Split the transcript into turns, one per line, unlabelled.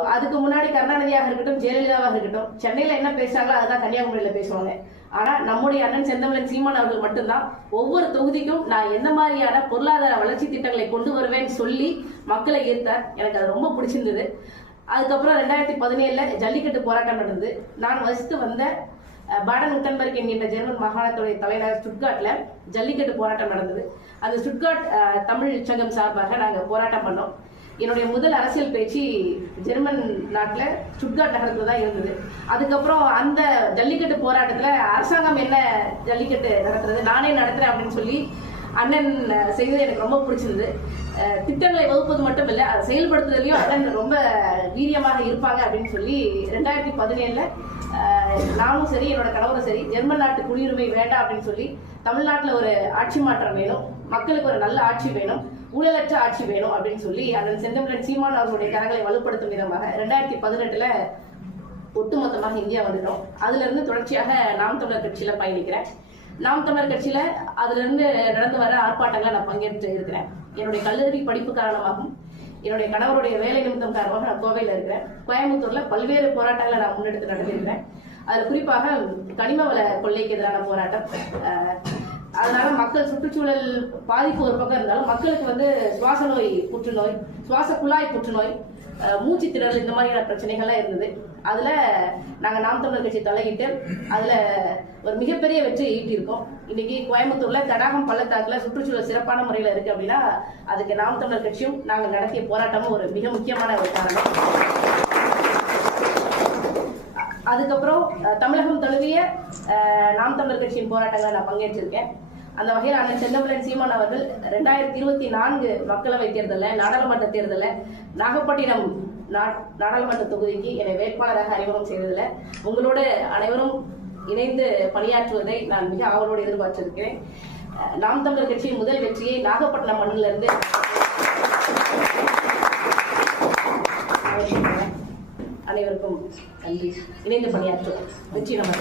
அதுக்கு முன்னாடி கருணாநிதியாக இருக்கட்டும் ஜெயலலிதாவாக இருக்கட்டும் சென்னையில என்ன பேசுறாங்களோ அதுதான் கன்னியாகுமரியில பேசுவாங்க. ஆனா நம்முடைய அண்ணன் செந்தமிழன் சீமான் அவர்கள் மட்டும்தான் ஒவ்வொரு தொகுதிக்கும் நான் எந்த மாதிரியான பொருளாதார வளர்ச்சி திட்டங்களை கொண்டு வருவேன்னு சொல்லி மக்களை ஈர்த்தார் எனக்கு அது ரொம்ப பிடிச்சிருந்தது. அதுக்கப்புறம் ரெண்டாயிரத்தி பதினேழுல ஜல்லிக்கட்டு போராட்டம் நடந்தது. நான் வசித்து வந்த பாடன் உட்டன்பர்க் என்கின்ற ஜெர்மன் மாகாணத்துடைய தலைநகர் ஸ்டுட்காட்ல ஜல்லிக்கட்டு போராட்டம் நடந்தது. அந்த ஸ்டுட்காட் தமிழ் சங்கம் சார்பாக நாங்க போராட்டம் பண்ணோம். என்னுடைய முதல் அரசியல் பேச்சு ஜெர்மன் நாட்டில் ஸ்டுட்காட் நகரத்தில் தான் இருந்தது. அதுக்கப்புறம் அந்த ஜல்லிக்கட்டு போராட்டத்தில் அரசாங்கம் என்ன ஜல்லிக்கட்டு நடத்துறது நானே நடத்துறேன் அப்படின்னு சொல்லி அண்ணன் செய்தது எனக்கு ரொம்ப பிடிச்சிருந்தது. திட்டங்களை வகுப்பது மட்டும் இல்லை அதை செயல்படுத்துதலையும் அண்ணன் ரொம்ப வீரியமாக இருப்பாங்க அப்படின்னு சொல்லி ரெண்டாயிரத்தி பதினேழுல நானும் சரி என்னோட கணவரும் சரி ஜெர்மன் நாட்டு குடியுரிமை வேண்டாம் அப்படின்னு சொல்லி தமிழ்நாட்டில் ஒரு ஆட்சி மாற்றம் வேணும் மக்களுக்கு ஒரு நல்ல ஆட்சி வேணும் ஊழலற்ற ஆட்சி வேணும் அப்படின்னு சொல்லி அதன் செந்தமிழன் சீமான் அவர்களுடைய கரங்களை வலுப்படுத்தும் விதமாக ரெண்டாயிரத்தி பதினெட்டுல ஒட்டுமொத்தமாக இந்தியா வந்துட்டோம். அதுல இருந்து தொடர்ச்சியாக நாம் தமிழர் கட்சியில பயணிக்கிறேன். நாம் தமிழர் கட்சியில அதுல இருந்து நடந்து வர ஆர்ப்பாட்டங்களை நான் பங்கேற்று இருக்கிறேன். என்னுடைய கல்லூரி படிப்பு காரணமாகவும் என்னுடைய கணவருடைய வேலை நிமித்தம் காரணமாக நான் கோவையில இருக்கிறேன். கோயம்புத்தூர்ல பல்வேறு போராட்டங்களை நான் முன்னெடுத்து நடத்தியிருக்கிறேன் அதுல குறிப்பாக கனிம வள கொள்ளைக்கு எதிரான போராட்டம். அதனால மக்கள் சுற்றுச்சூழல் பாதிப்பு ஒரு பக்கம் இருந்தாலும் மக்களுக்கு வந்து சுவாச நோய் புற்றுநோய் சுவாச குழாய் புற்றுநோய் மூச்சு திணறல் இந்த மாதிரியான பிரச்சனைகள்லாம் இருந்தது. அதுல நாங்க நாம் தமிழர் கட்சி தலையிட்டு அதுல ஒரு மிகப்பெரிய வெற்றி ஈட்டியிருக்கோம். இன்னைக்கு கோயம்புத்தூர்ல தடாகம் பள்ளத்தாக்குல சுற்றுச்சூழல் சிறப்பான முறையில இருக்கு அப்படின்னா அதுக்கு நாம் தமிழர் கட்சியும் நாங்க நடத்திய போராட்டமும் ஒரு மிக முக்கியமான ஒரு காரணம். அதுக்கப்புறம் தமிழகம் தழுவிய நாம் தமிழர் கட்சியின் போராட்டங்களை நான் பங்கேற்றிருக்கேன். அந்த வகையில் அண்ணன் செந்தமிழன் சீமான் அவர்கள் ரெண்டாயிரத்தி இருபத்தி நான்கு மக்களவை தேர்தலில் நாடாளுமன்ற தேர்தலில் நாகப்பட்டினம் நா- நாடாளுமன்ற தொகுதிக்கு என்னை வேட்பாளராக அறிமுகம் செய்ததில் உங்களோட அனைவரும் இணைந்து பணியாற்றுவதை நான் மிக ஆவலோடு எதிர்பார்த்திருக்கிறேன். நாம் தமிழர் கட்சியின் முதல் வெற்றியை நாகப்பட்டினம் மண்ணிலிருந்து அனைவருக்கும் நன்றி. இணைந்து பணியாற்றுவோம். வெற்றி நம்ம